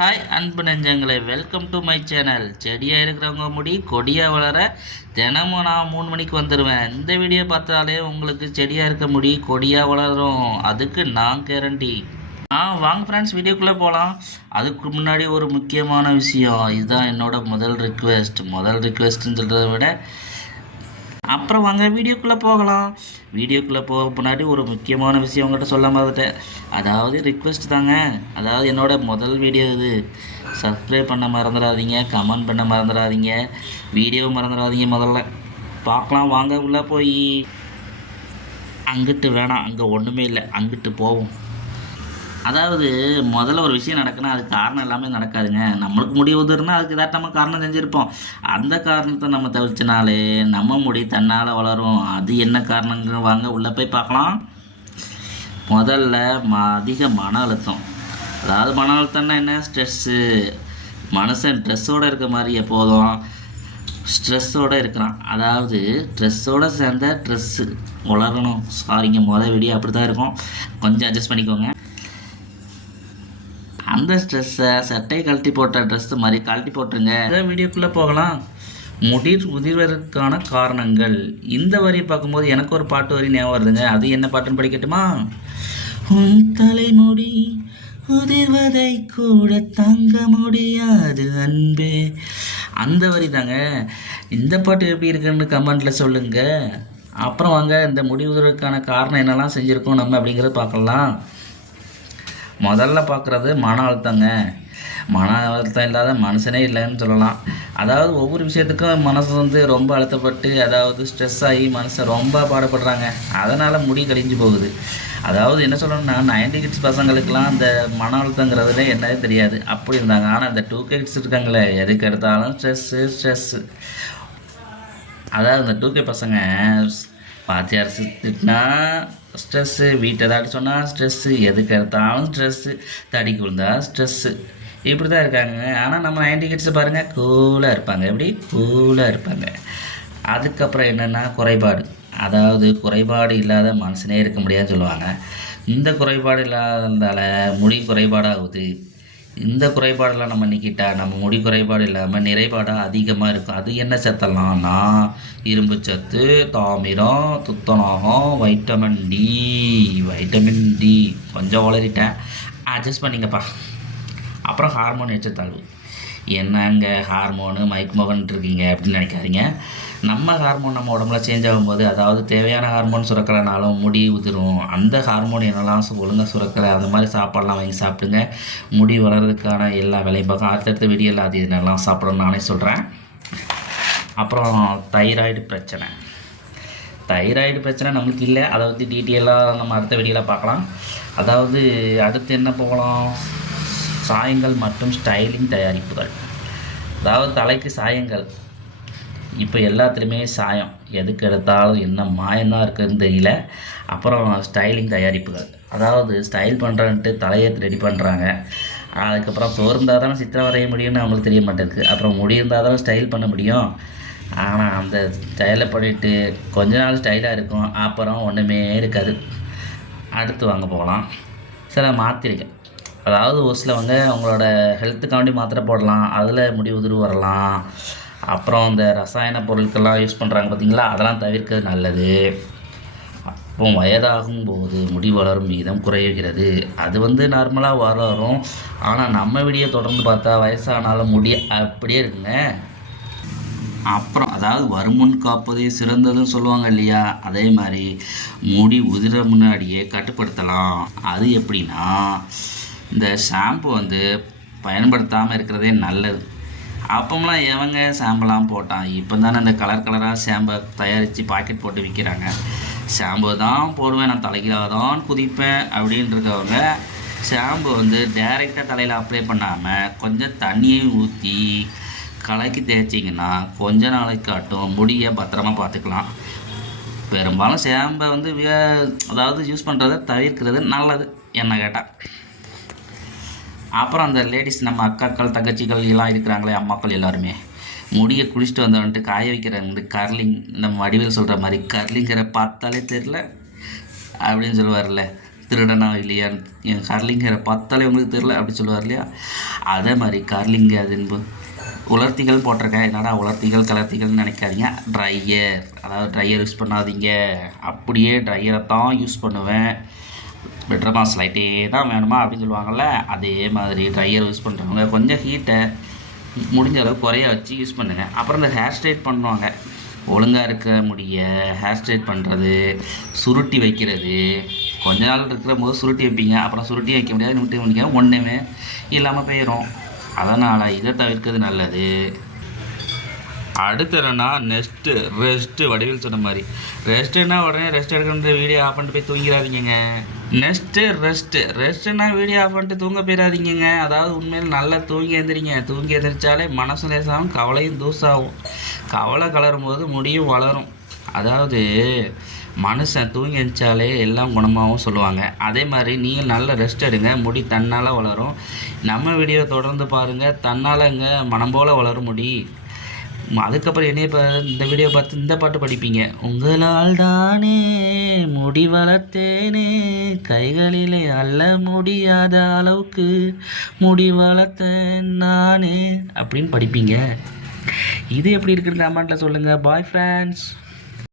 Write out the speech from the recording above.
Hi அன்பு நெஞ்சங்களே, welcome to my channel. செடியாக இருக்கிறவங்க முடி கொடியாக வளர தினமும் நான் 3 மணிக்கு வந்துடுவேன். இந்த வீடியோ பார்த்தாலே உங்களுக்கு செடியாக இருக்க முடி கொடியாக வளரும், அதுக்கு நான் கேரண்டி. வாங்க ஃப்ரெண்ட்ஸ், வீடியோக்குள்ளே போகலாம். அதுக்கு முன்னாடி ஒரு முக்கியமான விஷயம், இதுதான் என்னோட முதல் ரிக்வெஸ்ட்டுன்னு சொல்கிறத விட அப்புறம் வாங்க வீடியோக்குள்ளே போகலாம். வீடியோக்குள்ளே போக முன்னாடி ஒரு முக்கியமான விஷயம் உங்கள்கிட்ட சொல்ல மறந்துட்டேன். அதாவது ரிக்வெஸ்ட் தாங்க. அதாவது என்னோட முதல் வீடியோ இது. சப்ஸ்கிரைப் பண்ண மறந்துடாதீங்க, கமெண்ட் பண்ண மறந்துடாதீங்க, வீடியோ மறந்துடாதீங்க. முதல்ல பார்க்கலாம் வாங்க. உள்ளே போய் அங்கிட்டு வேணாம், அங்கே ஒன்றுமே இல்லை, அங்கிட்டு போவோம். அதாவது முதல்ல ஒரு விஷயம் நடக்குன்னா அதுக்கு காரணம் எல்லாமே நடக்காதுங்க. நம்மளுக்கு முடி உதிர்னா அதுக்கு ஏதாட்டும் நம்ம காரணம் செஞ்சுருப்போம். அந்த காரணத்தை நம்ம தவிர்த்தினாலே நம்ம முடி தன்னால் வளரும். அது என்ன காரணங்க வாங்க உள்ளே போய் பார்க்கலாம். முதல்ல அதிக மன அழுத்தம். அதாவது மன அழுத்தம்னா என்ன? ஸ்ட்ரெஸ்ஸு. மனுஷன் ட்ரெஸ்ஸோடு இருக்க மாதிரி எப்போதும் ஸ்ட்ரெஸ்ஸோடு இருக்கிறான். அதாவது ட்ரெஸ்ஸோடு சேர்ந்த ட்ரெஸ்ஸு வளரணும். சாரிங்க, வீடியோ அப்படி தான் இருக்கும், கொஞ்சம் அட்ஜஸ்ட் பண்ணிக்கோங்க. அந்த ஸ்ட்ரெஸ்ஸை சட்டை கழட்டி போட்ட ட்ரெஸ்ஸு மாதிரி கழட்டி போட்டுருங்க. வீடியோக்குள்ளே போகலாம். உதிர்வதற்கான காரணங்கள். இந்த வரி பார்க்கும்போது எனக்கு ஒரு பாட்டு வரி ஞாபகம் வருதுங்க. அது என்ன பாட்டுன்னு படிக்கட்டுமா? உன் தலைமுடி உதிர்வதை கூட தங்க முடியாது அன்பே. அந்த வரி தாங்க. இந்த பாட்டு எப்படி இருக்குன்னு கமெண்ட்டில் சொல்லுங்கள். அப்புறம் வாங்க இந்த முடி உதிர்வதற்கான காரணம் என்னெல்லாம் செஞ்சுருக்கோம் நம்ம அப்படிங்கிறத பார்க்கலாம். முதல்ல பார்க்குறது மன அழுத்தங்க. மன அழுத்தம் இல்லாத மனுஷனே இல்லைன்னு சொல்லலாம். அதாவது ஒவ்வொரு விஷயத்துக்கும் மனசு ரொம்ப அழுத்தப்பட்டு, அதாவது ஸ்ட்ரெஸ் ஆகி மனுஷன் ரொம்ப பாடுபடுறாங்க. அதனால் முடி கழிஞ்சு போகுது. அதாவது என்ன சொல்லணும்னா 90 கிட்ஸ் பசங்களுக்கெல்லாம் அந்த மன அழுத்தங்கிறதுல என்னதே தெரியாது, அப்படி இருந்தாங்க. ஆனால் இந்த 2K கிட்ஸ் இருக்காங்களே, எதுக்கு எடுத்தாலும் ஸ்ட்ரெஸ்ஸு. அதாவது இந்த 2K பசங்க வாத்தியார் திட்டினா ஸ்ட்ரெஸ்ஸு, வீட்டை தாட்டி சொன்னால் ஸ்ட்ரெஸ்ஸு, எதுக்கு எடுத்தாலும் ஸ்ட்ரெஸ்ஸு, தடிக்கு விழுந்தா ஸ்ட்ரெஸ்ஸு, இப்படி தான் இருக்காங்க. ஆனால் நம்ம 90 கிட்ஸை பாருங்கள், கூலாக இருப்பாங்க. எப்படி கூலாக இருப்பாங்க. அதுக்கப்புறம் என்னென்னா குறைபாடு. அதாவது குறைபாடு இல்லாத மனுஷனே இருக்க முடியாதுன்னு சொல்லுவாங்க. இந்த குறைபாடு இல்லாததால் முடி குறைபாடாகுது. இந்த குறைபாடெல்லாம் நம்ம நீக்கிட்டால் நம்ம முடி குறைபாடு இல்லாமல் நிறைபாடாக அதிகமாக இருக்கும். அது என்ன சத்தலாம்னா இரும்பு சத்து, தாமிரம், துத்தநாகம், வைட்டமின் டி. கொஞ்சம் வளரிட்டேன், அட்ஜஸ்ட் பண்ணிங்கப்பா. அப்புறம் ஹார்மோன் ஏற்றத்தாழ்வு. என்னங்க ஹார்மோனு மயக்குமகன் இருக்கீங்க அப்படின்னு நினைக்காதீங்க. நம்ம ஹார்மோன் நம்ம உடம்புல சேஞ்ச் ஆகும்போது, அதாவது தேவையான ஹார்மோன் சுரக்கலைனாலும் முடி உதிரும். அந்த ஹார்மோன் என்னெல்லாம் ஒழுங்காக சுரக்கலை, அந்த மாதிரி சாப்பாடெலாம் வாங்கி சாப்பிடுங்க. முடி வளர்கிறதுக்கான எல்லா வேலையும் பார்க்க அடுத்தடுத்த வீடியோவில் அது என்னெல்லாம் சாப்பிடணும்னு நானே சொல்கிறேன். அப்புறம் தைராய்டு பிரச்சனை நம்மளுக்கு இல்லை. அதை பற்றி டீட்டெயிலாக நம்ம அடுத்த வீடியோவில் பார்க்கலாம். அதாவது அடுத்து என்ன போகலாம்? சாயங்கள் மற்றும் ஸ்டைலிங் தயாரிப்புகள். அதாவது தலைக்கு சாயங்கள். இப்போ எல்லாத்துலேயுமே சாயம், எதுக்கு எடுத்தாலும் என்ன மாயம்தான் இருக்குதுன்னு தெரியல. அப்புறம் ஸ்டைலிங் தயாரிப்புகள். அதாவது ஸ்டைல் பண்ணுறன்ட்டு தலையை ரெடி பண்ணுறாங்க. அதுக்கப்புறம் சோர்ந்தால் தானே சித்திரம் வரைய முடியும்னு அவங்களுக்கு தெரிய மாட்டேங்குது. அப்புறம் முடி இருந்தால் தானே ஸ்டைல் பண்ண முடியும். ஆனால் அந்த ஸ்டைலை பண்ணிவிட்டு கொஞ்ச நாள் ஸ்டைலாக இருக்கும், அப்புறம் ஒன்றுமே இருக்காது. அடுத்து வாங்க போகலாம் சில மாத்திரைகள். அதாவது ஒரு சிலவங்க அவங்களோட ஹெல்த்துக்காண்டி மாத்திரை போடலாம், அதில் முடி உதிர்வு வரலாம். அப்புறம் இந்த ரசாயன பொருட்கள்லாம் யூஸ் பண்ணுறாங்க பார்த்தீங்களா, அதெல்லாம் தவிர்க்கிறது நல்லது. அப்போ வயதாகும் போது முடி வளரும் வீதம் குறைகிறது. அது நார்மலாக வளரும். ஆனால் நம்ம வீடியோ தொடர்ந்து பார்த்தா வயசானாலும் முடி அப்படியே இருக்குங்க. அப்புறம் அதாவது வருமுன் காப்பதே சிறந்ததுன்னு சொல்லுவாங்க இல்லையா, அதே மாதிரி முடி உதிர முன்னாடியே கட்டுப்படுத்தலாம். அது எப்படின்னா, இந்த ஷாம்பு பயன்படுத்தாமல் இருக்கிறதே நல்லது. அப்போம்லாம் எவங்க ஷாம்புலாம் போட்டான்? இப்போ தானே இந்த கலராக ஷாம்பை தயாரித்து பாக்கெட் போட்டு விற்கிறாங்க. ஷாம்பு தான் போடுவேன், நான் தலைகீழாக தான் குதிப்பேன் அப்படின்றவங்க ஷாம்பு டைரெக்டாக தலையில் அப்ளை பண்ணாமல் கொஞ்சம் தண்ணியையும் ஊற்றி கலக்கி தேய்ச்சிங்கன்னா கொஞ்ச நாளைக்கு காட்டும் முடியை பத்திரமா பார்த்துக்கலாம். பெரும்பாலும் ஷாம்பை அதாவது யூஸ் பண்ணுறதை தவிர்க்கிறது நல்லது என்ன கேட்டால். அப்புறம் அந்த லேடிஸ், நம்ம அக்காக்கள் தங்கச்சிகள் எல்லாம் இருக்கிறாங்களே, அம்மாக்கள் எல்லாருமே முடியை குளிச்சுட்டு வந்தவன்ட்டு காய வைக்கிற கர்லிங், நம்ம வடிவில் சொல்கிற மாதிரி கர்லிங்கிற பார்த்தாலே தெரில அப்படின்னு சொல்லுவார்ல, திருடனா இல்லையான்னு என் கார்லிங் ஹேரை பார்த்தாலே உங்களுக்கு தெரில அப்படி சொல்லுவார் இல்லையா, அதே மாதிரி கார்லிங் அது என்பது உலர்த்திகள் போட்டிருக்கேன். என்னடா உலர்த்திகள் கலர்த்திகள்னு நினைக்காதீங்க. ட்ரையர், அதாவது ட்ரையர் யூஸ் பண்ணாதீங்க. அப்படியே ட்ரையரை தான் யூஸ் பண்ணுவேன். பெட்ரோல் மாஸ் லைட்டே தான் வேணுமா அப்படின்னு சொல்லுவாங்கள்ல, அதே மாதிரி ட்ரையர் யூஸ் பண்ணுறவங்க கொஞ்சம் ஹீட்டை முடிஞ்ச அளவு குறைய வச்சு யூஸ் பண்ணுங்கள். அப்புறம் இந்த ஹேர் ஸ்ட்ரைட் பண்ணுவாங்க, ஒழுங்காக இருக்க முடிய ஹேர் ஸ்ட்ரைட் பண்ணுறது, சுருட்டி வைக்கிறது. கொஞ்ச நாள் இருக்கிற போது சுருட்டி வைப்பீங்க, அப்புறம் சுருட்டி வைக்க முடியாது, நிமிட்டி வைக்க ஒன்றுமே இல்லாமல் போயிடும். அதனால் இதை தவிர்க்கிறது நல்லது. அடுத்து என்னன்னா ரெஸ்ட்டு. வடிவில் சொன்ன மாதிரி ரெஸ்ட்டுன்னா உடனே ரெஸ்ட் எடுக்கிற வீடியோ ஆஃப் பண்ணிட்டு போய் தூங்கிடாதீங்க. ரெஸ்ட்டுன்னா வீடியோ ஆஃப் பண்ணிட்டு தூங்க போயிடாதீங்க. அதாவது உண்மையில் நல்லா தூங்கி எழுந்திரிச்சாலே மனசு லேசாகும், கவலையும் தூசாகும். கவலை கலரும் போது முடியும் வளரும். அதாவது மனுஷன் தூங்கி எழுந்தாலே எல்லாம் குணமாகவும் சொல்லுவாங்க. அதே மாதிரி நீங்கள் நல்ல ரெஸ்ட் எடுங்க, முடி தன்னால் வளரும். நம்ம வீடியோ தொடர்ந்து பாருங்கள், தன்னால் இங்கே மனம் போல் வளரும் முடி. அதுக்கப்புறம் என்னைய இந்த வீடியோ பார்த்து இந்த பாட்டு படிப்பீங்க. உங்களால் தானே முடி வளர்த்தேனே, கைகளிலே அள்ள முடியாத அளவுக்கு முடி வளர்த்தேன் நானே அப்படின்னு படிப்பீங்க. இது எப்படி இருக்குன்னு கமெண்ட்டில் சொல்லுங்கள். Bye friends.